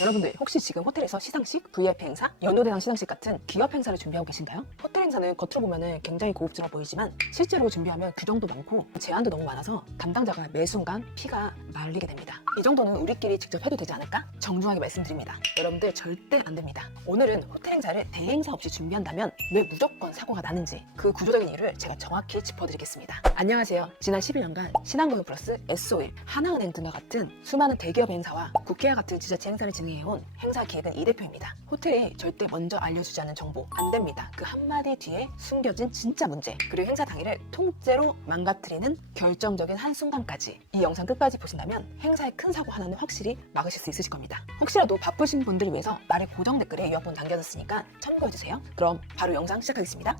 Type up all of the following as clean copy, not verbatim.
여러분들 혹시 지금 호텔에서 시상식, VIP 행사, 연도대상 시상식 같은 기업 행사를 준비하고 계신가요? 호텔 행사는 겉으로 보면 굉장히 고급스러워 보이지만 실제로 준비하면 규정도 많고 제한도 너무 많아서 담당자가 매 순간 피가 말리게 됩니다. 이 정도는 우리끼리 직접 해도 되지 않을까? 정중하게 말씀드립니다. 여러분들 절대 안 됩니다. 오늘은 호텔 행사를 대행사 없이 준비한다면 왜 무조건 사고가 나는지 그 구조적인 이유를 제가 정확히 짚어드리겠습니다. 안녕하세요. 지난 11년간 신한금융 플러스, S-Oil, 하나은행 등과 같은 수많은 대기업 행사와 국회와 같은 지자체 행사를 진행해온 행사 기획은 이 대표입니다. 호텔이 절대 먼저 알려주지 않는 정보 안 됩니다. 그 한마디 뒤에 숨겨진 진짜 문제, 그리고 행사 당일을 통째로 망가뜨리는 결정적인 한순간까지 이 영상 끝까지 보신다면 행사의 큰 사고 하나는 확실히 막으실 수 있으실 겁니다. 혹시라도 바쁘신 분들을 위해서 아래 고정 댓글에 이어폰 남겨뒀으니까 참고해주세요. 그럼 바로 영상 시작하겠습니다.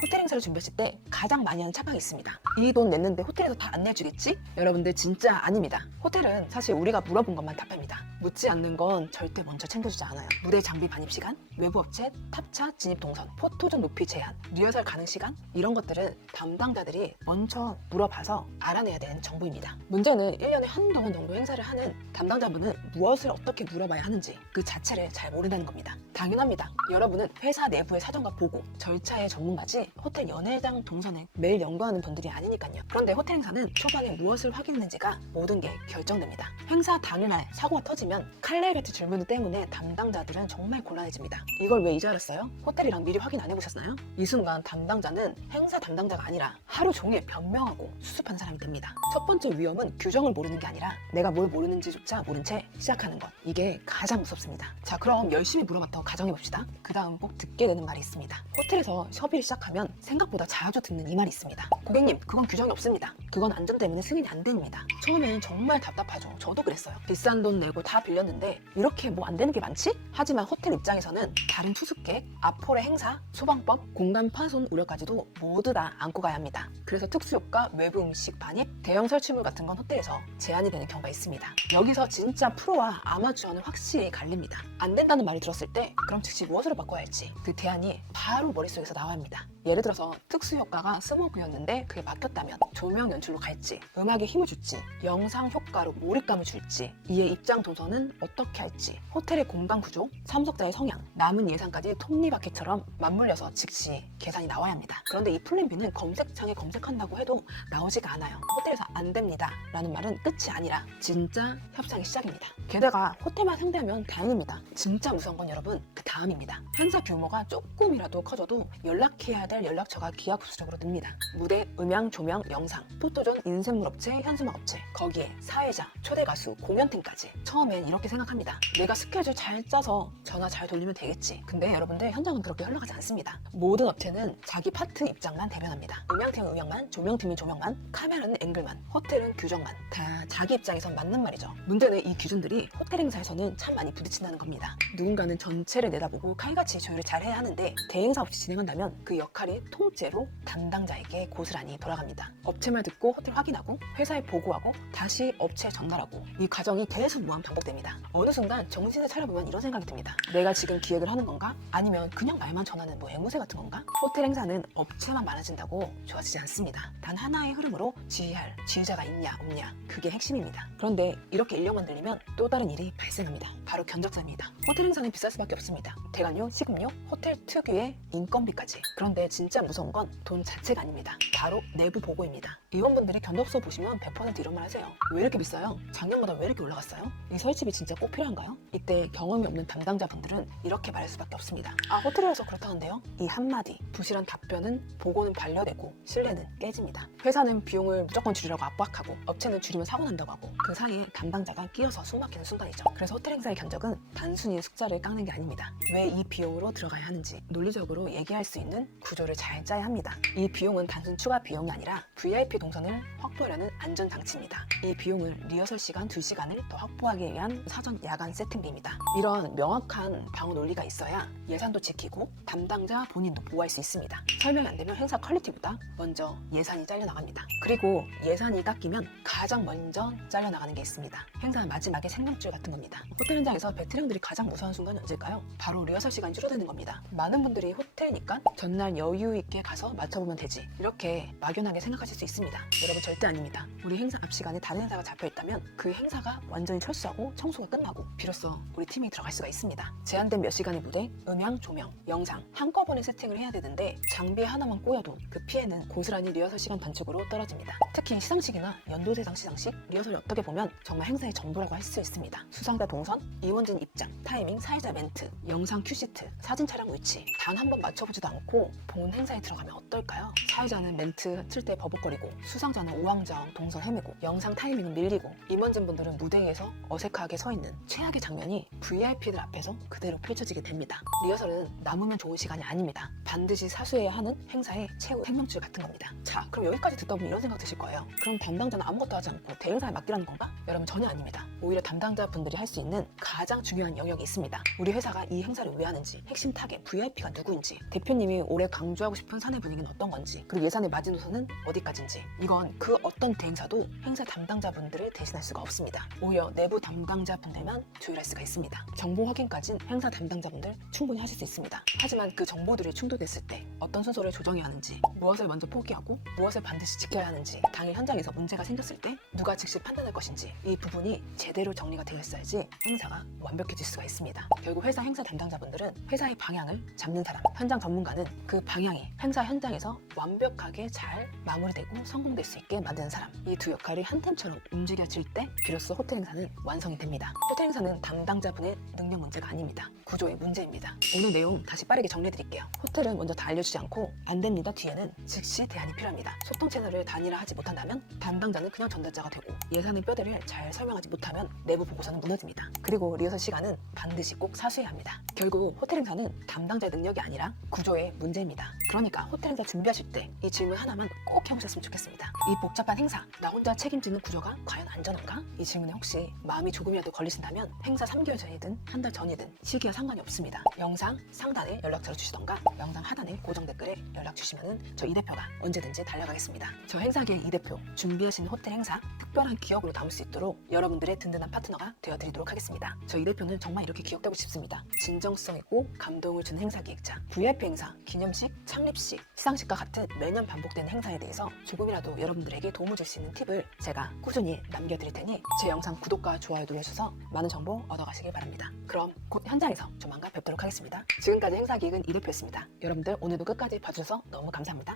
호텔 행사를 준비하실 때 가장 많이 하는 착각이 있습니다. 이 돈 냈는데 호텔에서 다 안 내주겠지? 여러분들 진짜 아닙니다. 호텔은 사실 우리가 물어본 것만 답합니다. 묻지 않는 건 절대 먼저 챙겨주지 않아요. 무대 장비 반입 시간, 외부 업체, 탑차 진입 동선, 포토존 높이 제한, 리허설 가능 시간 이런 것들은 담당자들이 먼저 물어봐서 알아내야 되는 정보입니다. 문제는 1년에 한두 번 정도 행사를 하는 담당자분은 무엇을 어떻게 물어봐야 하는지 그 자체를 잘 모른다는 겁니다. 당연합니다. 여러분은 회사 내부의 사정과 보고, 절차의 전문가지 호텔 연회장 동선을 매일 연구하는 분들이 아니니까요. 그런데 호텔 행사는 초반에 무엇을 확인했는지가 모든 게 결정됩니다. 행사 당일날 사고가 터지면 칼날같이 질문 때문에 담당자들은 정말 곤란해집니다. 이걸 왜 이제 알았어요? 호텔이랑 미리 확인 안 해보셨나요? 이 순간 담당자는 행사 담당자가 아니라 하루 종일 변명하고 수습하는 사람이 됩니다. 첫 번째 위험은 규정을 모르는 게 아니라 내가 뭘 모르는지조차 모른 채 시작하는 것. 이게 가장 무섭습니다. 자, 그럼 열심히 물어봤다고 가정해봅시다. 그 다음 꼭 듣게 되는 말이 있습니다. 호텔에서 협의를 시작하면 생각보다 자주 듣는 이 말이 있습니다. 고객님, 그건 규정이 없습니다. 그건 안전 때문에 승인이 안 됩니다. 처음엔 정말 답답하죠. 저도 그랬어요. 비싼 돈 내고 다 빌렸는데 이렇게 뭐 안 되는 게 많지? 하지만 호텔 입장에서는 다른 투숙객, 앞홀의 행사, 소방법, 공간 파손 우려까지도 모두 다 안고 가야 합니다. 그래서 특수효과, 외부 음식 반입, 대형 설치물 같은 건 호텔에서 제한이 되는 경우가 있습니다. 여기서 진짜 프로와 아마추어는 확실히 갈립니다. 안 된다는 말을 들었을 때 그럼 즉시 무엇으로 바꿔야 할지 그 대안이 바로 머릿속에서 나와야 합니다. 예를 들어서 특수효과가 스모그였는데 그게 바뀌었다면 조명 연출로 갈지, 음악에 힘을 줄지, 영상 효과로 몰입감을 줄지, 이의 입장 동선은 어떻게 할지, 호텔의 공간 구조, 참석자의 성향, 남은 예산까지 톱니바퀴처럼 맞물려서 즉시 계산이 나와야 합니다. 그런데 이 플랜 B는 검색창에 검색한다고 해도 나오지가 않아요. 호텔에서 안 됩니다 라는 말은 끝이 아니라 진짜 협상의 시작입니다. 게다가 호텔만 상대하면 다행입니다. 진짜 무서운 건 여러분 그 다음입니다. 행사 규모가 조금이라도 커져도 연락해야 될 연락처가 기하급수적으로 늡니다. 무대, 음향, 조명, 영상, 포토존, 인쇄물 업체, 현수막 업체, 거기에 사회자, 초대 가수, 공연팀까지. 처음엔 이렇게 생각합니다. 내가 스케줄 잘 짜서 전화 잘 돌리면 되겠지. 근데 여러분들 현장은 그렇게 흘러가지 않습니다. 모든 업체는 자기 파트 입장만 대변합니다. 음향팀은 음향만, 조명팀은 조명만, 카메라는 앵글만, 호텔은 규정만. 다 자기 입장에선 맞는 말이죠. 문제는 이 기준들이 호텔 행사에서는 참 많이 부딪힌다는 겁니다. 누군가는 전체를 내다보고 칼같이 조율을 잘 해야 하는데 대행사 없이 진행한다면 그 역할이 통째로 담당자에게 고스란히 돌아갑니다. 업체 말 듣고 호텔 확인하고 회사에 보고하고 다시 업체에 전달하고 이 과정이 계속 무한 반복됩니다. 어느 순간 정신을 차려보면 이런 생각이 듭니다. 내가 지금 기획을 하는 건가? 아니면 그냥 말만 전하는 뭐 앵무새 같은 건가? 호텔 행사는 업체만 많아진다고 좋아지지 않습니다. 단 하나의 흐름으로 지휘할 지휘자가 있냐 없냐 그게 핵심입니다. 그런데 이렇게 인력만 늘리면 또 다른 일이 발생합니다. 바로 견적사입니다. 호텔 행사는 비쌀 수밖에 없습니다. 대관료, 식음료, 호텔 특유의 인건비까지. 그런데 진짜 무서운 건 돈 자체가 아닙니다. 바로 내부 보고입니다. 임원분들이 견적서 보시면 100% 이런 말 하세요. 왜 이렇게 비싸요? 작년보다 왜 이렇게 올라갔어요? 이 설치비 진짜 꼭 필요한가요? 이때 경험이 없는 담당자분들은 이렇게 말할 수밖에 없습니다. 아, 호텔이라서 그렇다는데요? 이 한마디 부실한 답변은 보고는 반려되고 신뢰는 깨집니다. 회사는 비용을 무조건 줄이라고 압박하고 업체는 줄이면 사고 난다고 하고 그 사이에 담당자가 끼어서 숨막히는 순간이죠. 그래서 호텔 행사의 견적은 단순히 숫자를 깎는 게 아닙니다. 왜 이 비용으로 들어가야 하는지 논리적으로 얘기할 수 있는 구조를 잘 짜야 합니다. 이 비용은 단순 추가 비용이 아니라 VIP 동선을 확보하려는 안전장치입니다. 이 비용을 리허설 시간 2시간을 더 확보하기 위한 사전 야간 세팅비입니다. 이런 명확한 방어 논리가 있어야 예산도 지키고 담당자 본인도 보호할 수 있습니다. 설명이 안 되면 행사 퀄리티보다 먼저 예산이 잘려나갑니다. 그리고 예산이 깎이면 가장 먼저 잘려나가는 게 있습니다. 행사 마지막에 생명줄 같은 겁니다. 호텔 현장에서 베테랑들이 가장 무서운 순간이 언제일까요? 바로 리허설 리허설 시간이 줄어드는 겁니다. 많은 분들이 호텔이니까 전날 여유 있게 가서 맞춰보면 되지, 이렇게 막연하게 생각하실 수 있습니다. 여러분, 절대 아닙니다. 우리 행사 앞 시간에 다른 행사가 잡혀있다면 그 행사가 완전히 철수하고 청소가 끝나고 비로소 우리 팀이 들어갈 수가 있습니다. 제한된 몇 시간의 무대, 음향, 조명, 영상 한꺼번에 세팅을 해야 되는데 장비 하나만 꼬여도 그 피해는 고스란히 리허설 시간 단축으로 떨어집니다. 특히 시상식이나 연도대상 시상식, 리허설이 어떻게 보면 정말 행사의 전부라고 할 수 있습니다. 수상자 동선, 임원진 입장, 타이밍, 사회자 멘트, 영상 큐시트, 사진 촬영 위치 단 한 번 맞춰보지도 않고 본 행사에 들어가면 어떨까요? 사회자는 멘트 칠 때 버벅거리고, 수상자는 우왕좌왕 동선 헤매고, 영상 타이밍은 밀리고, 임원진 분들은 무대 위에서 어색하게 서 있는 최악의 장면이 VIP들 앞에서 그대로 펼쳐지게 됩니다. 리허설은 남으면 좋은 시간이 아닙니다. 반드시 사수해야 하는 행사의 최후 생명줄 같은 겁니다. 자, 그럼 여기까지 듣다 보면 이런 생각 드실 거예요. 그럼 담당자는 아무것도 하지 않고 대행사에 맡기라는 건가? 여러분, 전혀 아닙니다. 오히려 담당자분들이 할 수 있는 가장 중요한 영역이 있습니다. 우리 회사가 이 행사를 왜 하는지, 핵심 타겟 VIP가 누구인지, 대표님이 올해 강조하고 싶은 사내 분위기는 어떤 건지, 그리고 예산의 마지노선은 어디까지인지, 이건 그 어떤 대행사도 행사 담당자분들을 대신할 수가 없습니다. 오히려 내부 담당자분들만 조율할 수가 있습니다. 정보 확인까지는 행사 담당자분들 충분히 하실 수 있습니다. 하지만 그 정보들이 충돌됐을 때 어떤 순서를 조정해야 하는지, 무엇을 먼저 포기하고 무엇을 반드시 지켜야 하는지, 당일 현장에서 문제가 생겼을 때 누가 즉시 판단할 것인지, 이 부분이 제대로 정리가 되어 있어야지 행사가 완벽해질 수가 있습니다. 결국 회사 행사 담당자분들은 회사의 방향을 잡는 사람, 현장 전문가는 그 방향이 행사 현장에서 완벽하게 잘 마무리되고 성공될 수 있게 만드는 사람, 이 두 역할이 한 팀처럼 움직여질 때 비로소 호텔 행사는 완성이 됩니다. 호텔 행사는 담당자분의 능력 문제가 아닙니다. 구조의 문제입니다. 오늘 내용 다시 빠르게 정리해드릴게요. 호텔은 먼저 다 알려주지 않고 안 됩니다 뒤에는 즉시 대안이 필요합니다. 소통 채널을 단일화하지 못한다면 담당자는 그냥 전달자가 되고, 예산의 뼈대를 잘 설명하지 못하면 내부 보고서는 무너집니다. 그리고 리허설 시간은 반드시 꼭 사수해야 합니다. 결국 호텔 행사는 담당자의 능력이 아니라 구조의 문제입니다. 그러니까 호텔 행사 준비하실 때 이 질문 하나만 꼭 해보셨으면 좋겠습니다. 이 복잡한 행사, 나 혼자 책임지는 구조가 과연 안전한가? 이 질문에 혹시 마음이 조금이라도 걸리신다면 행사 3개월 전이든 한 달 전이든 시기와 상관이 없습니다. 영상 상단에 연락처를 주시던가 영상 하단에 고정 댓글에 연락 주시면은 저 이 대표가 언제든지 달려가겠습니다. 저 행사계의 이 대표, 준비하시는 호텔 행사 특별한 기억으로 남을 수 있도록 여러분들의 든든한 파트너가 되어드리도록 하겠습니다. 저 이 대표는 정말 이렇게 기억되고 싶습니다. 진정성 있고 감동을 주는 행사 기획자, VIP 행사, 기념식, 창립식, 시상식과 같은 매년 반복되는 행사에 대해서 조금이라도 여러분들에게 도움을 줄 수 있는 팁을 제가 꾸준히 남겨드릴 테니 제 영상 구독과 좋아요 눌러주셔서 많은 정보 얻어가시길 바랍니다. 그럼 곧 현장에서 조만간 뵙도록 하겠습니다. 지금까지 행사 기획은 이 대표였습니다. 여러분들 오늘도 끝까지 봐주셔서 너무 감사합니다.